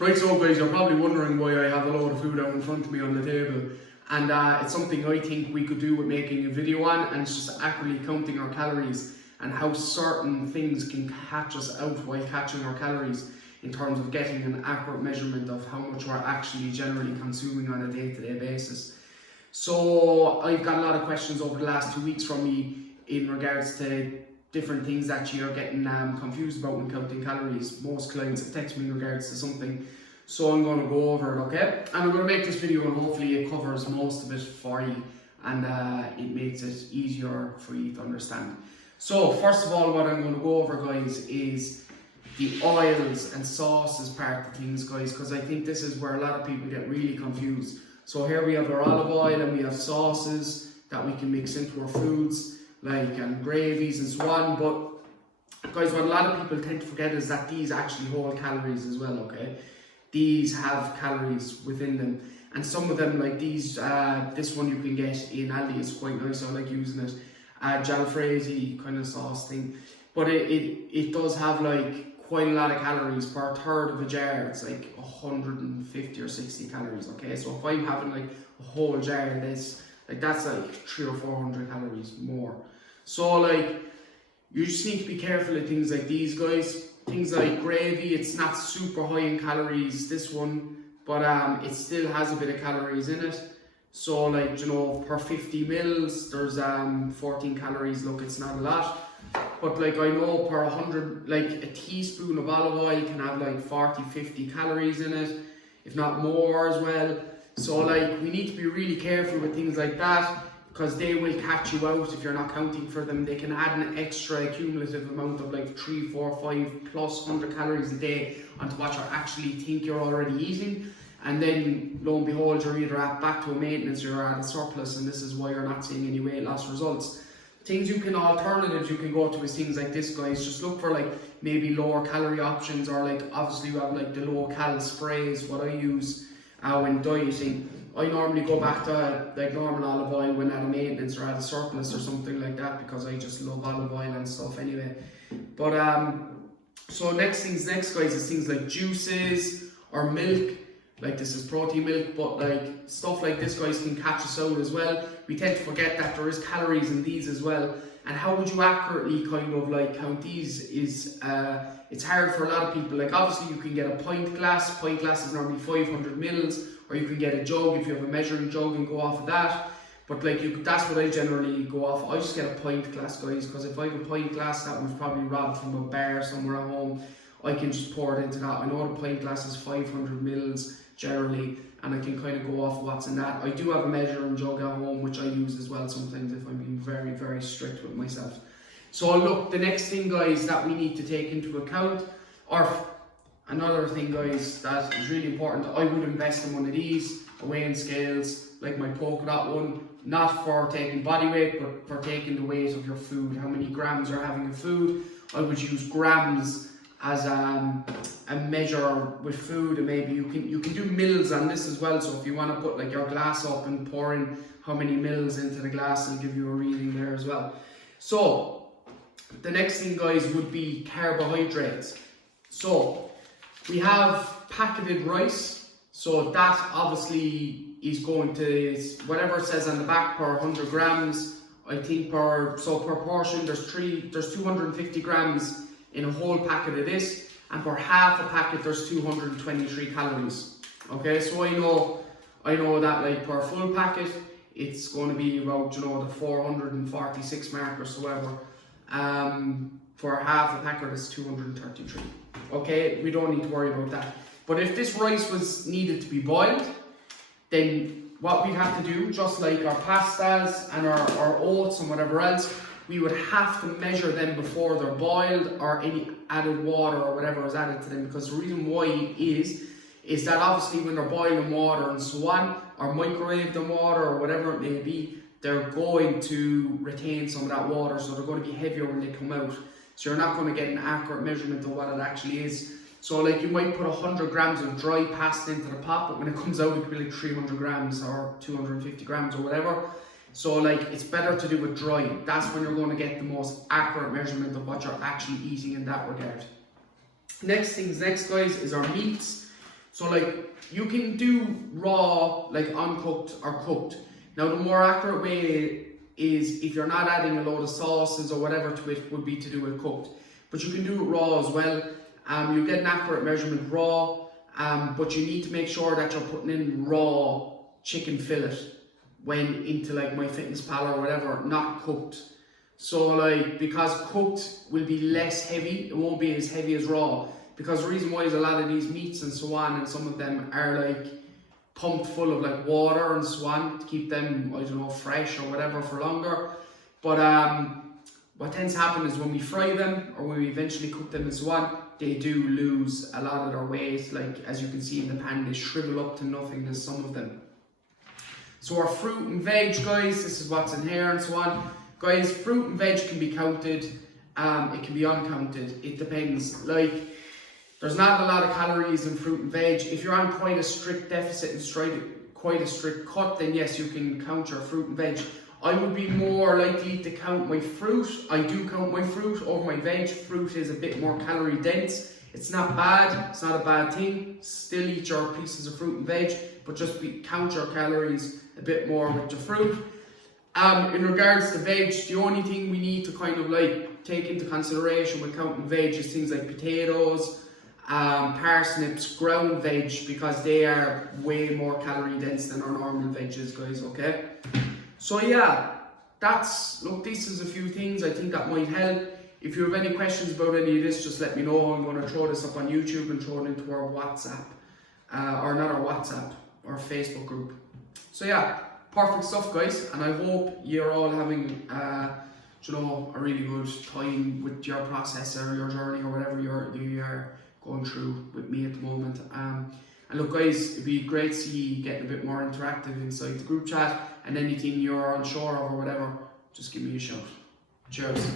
Right, so guys, you're probably wondering why I have a load of food out in front of me on the table, and it's something I think we could do with making a video on, and it's just accurately counting our calories and how certain things can catch us out while catching our calories in terms of getting an accurate measurement of how much we're actually generally consuming on a day-to-day basis. So I've got a lot of questions over the last 2 weeks from me in regards to different things that you're getting confused about when counting calories. Most clients have texted me in regards to something, so I'm going to go over it, okay? And I'm going to make this video and hopefully it covers most of it for you and it makes it easier for you to understand. So first of all, what I'm going to go over, guys, is the oils and sauces part of things, guys, because I think this is where a lot of people get really confused. So here we have our olive oil and we have sauces that we can mix into our foods, like gravies and so on. But guys, what a lot of people tend to forget is that these actually hold calories as well, okay? These have calories within them, and some of them, like these, this one you can get in Aldi, is quite nice, I like using it, jalfrezi kind of sauce thing, but it does have like quite a lot of calories. Per third of a jar, it's like 150 or 60 calories, okay? So if I'm having like a whole jar of this, like that's like 300 or 400 calories more. So like, you just need to be careful of things like these, guys. Things like gravy, it's not super high in calories, this one, but it still has a bit of calories in it. So like, you know, per 50 mils, there's 14 calories. Look, it's not a lot, but like I know per 100, like a teaspoon of olive oil can have like 40-50 calories in it, if not more as well. So like, we need to be really careful with things like that, because they will catch you out if you're not counting for them. They can add an extra cumulative amount of like 3, 4, 5 plus 100 calories a day onto what you actually think you're already eating. And then lo and behold, you're either back to a maintenance or you're at a surplus, and this is why you're not seeing any weight loss results. Things you can, alternatives you can go to is things like this, guys. Just look for like maybe lower calorie options, or like obviously you have like the low cal sprays, what I use when dieting. I normally go back to like normal olive oil when at a maintenance or at a surplus or something like that, because I just love olive oil and stuff anyway. But so next, guys, is things like juices or milk. Like this is protein milk, but like stuff like this, guys, can catch us out as well. We tend to forget that there is calories in these as well. And how would you accurately kind of like count these is, it's hard for a lot of people. Like obviously you can get a pint glass. Pint glass is normally 500 mils, or you can get a jug if you have a measuring jug and go off of that. But like that's what I generally go off. I just get a pint glass, guys, because if I have a pint glass that was probably robbed from a bar somewhere at home, I can just pour it into that. I know the pint glass is 500 mils generally, and I can kind of go off what's in that. I do have a measuring jug at home, which I use as well sometimes if I'm being very, very strict with myself. So look, the next thing, guys, that we need to take into account, or another thing, guys, that is really important, I would invest in one of these, a weighing scales, like my polka dot one, not for taking body weight, but for taking the weight of your food, how many grams you're having of food. I would use grams as a measure with food, and maybe you can do mils on this as well. So if you want to put like your glass up and pour in how many mils into the glass, it'll give you a reading there as well. So the next thing, guys, would be carbohydrates. So we have packeted rice, so that obviously is going to, whatever it says on the back, per 100 grams, I think per portion there's 250 grams in a whole packet of this, and per half a packet there's 223 calories. Okay, so I know that like per full packet it's going to be about, you know, the 446 mark or so ever. For half a packet it's 233. Okay, we don't need to worry about that. But if this rice was needed to be boiled, then what we'd have to do, just like our pastas and our oats and whatever else, we would have to measure them before they're boiled, or any added water or whatever is added to them. Because the reason why is that obviously when they're boiling water and so on, or microwaved in water or whatever it may be, they're going to retain some of that water, so they're going to be heavier when they come out. So you're not going to get an accurate measurement of what it actually is. So like you might put 100 grams of dry pasta into the pot, but when it comes out it could be like 300 grams or 250 grams or whatever. So like it's better to do it dry. That's when you're going to get the most accurate measurement of what you're actually eating in that regard. Next, guys, is our meats. So like you can do raw, like uncooked or cooked. Now the more accurate way is, if you're not adding a load of sauces or whatever to it, would be to do it cooked. But you can do it raw as well. You get an accurate measurement raw, but you need to make sure that you're putting in raw chicken fillet when into like MyFitnessPal or whatever, not cooked. So like, because cooked will be less heavy, it won't be as heavy as raw. Because the reason why is a lot of these meats and so on, and some of them are like pumped full of like water and so on to keep them, I don't know, fresh or whatever for longer. But what tends to happen is when we fry them or when we eventually cook them and so on, they do lose a lot of their weight. Like as you can see in the pan, they shrivel up to nothingness, some of them. So our fruit and veg, guys, this is what's in here and so on. Guys, fruit and veg can be counted, it can be uncounted, it depends. Like, there's not a lot of calories in fruit and veg. If you're on quite a strict deficit and quite a strict cut, then yes, you can count your fruit and veg. I would be more likely to count my fruit. I do count my fruit over my veg. Fruit is a bit more calorie dense. It's not bad, it's not a bad thing. Still eat your pieces of fruit and veg, but just count your calories a bit more with the fruit. In regards to veg, the only thing we need to kind of like take into consideration with counting veg is things like potatoes, parsnips, ground veg, because they are way more calorie dense than our normal veggies, guys, okay? So yeah, look, this is a few things I think that might help. If you have any questions about any of this, just let me know. I'm going to throw this up on YouTube and throw it into our WhatsApp, or not our WhatsApp, our Facebook group. So yeah, perfect stuff, guys, and I hope you're all having you know, a really good time with your process or your journey or whatever you're going through with me at the moment. And look, guys, it'd be great to see you getting a bit more interactive inside the group chat, and anything you're unsure of or whatever, just give me a shout. Cheers.